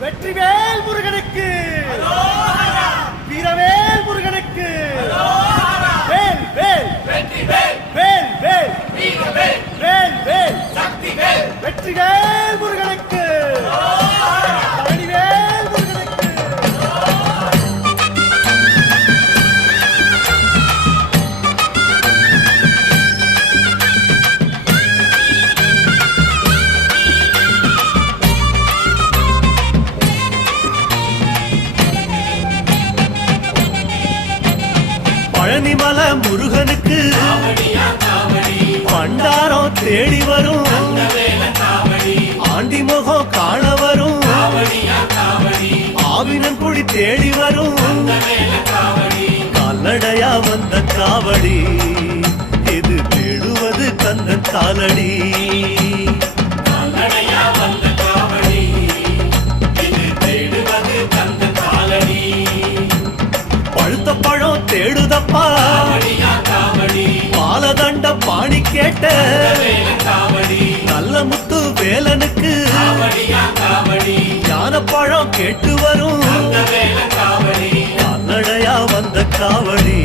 வெற்றிவேல் முருகனுக்கு, வீரவேல் முருகனுக்கு, வேல் வேல் வெற்றிவேல், வேல் வேல் வீரவேல், வேல் வேல் சக்திவேல், வெற்றிவேல் முருகனுக்கு, பழனிவேல் முருகனுக்கு. பழனிமல முருகனுக்கு பண்டாரம் தேடி வரும், ஆண்டி முகம் காண வரும், ஆவினன் குடி தேடி வரும், கால்நடையா வந்த காவடி இது தேடுவது கந்தன் காலடி. பழுத்த பழம் தேடுதப்பா, பாலதண்ட பாணி கேட்ட நல்ல முத்து வேலனுக்கு, ஞான பழம் கேட்டு வரும், கால்நடையா வந்த காவடி.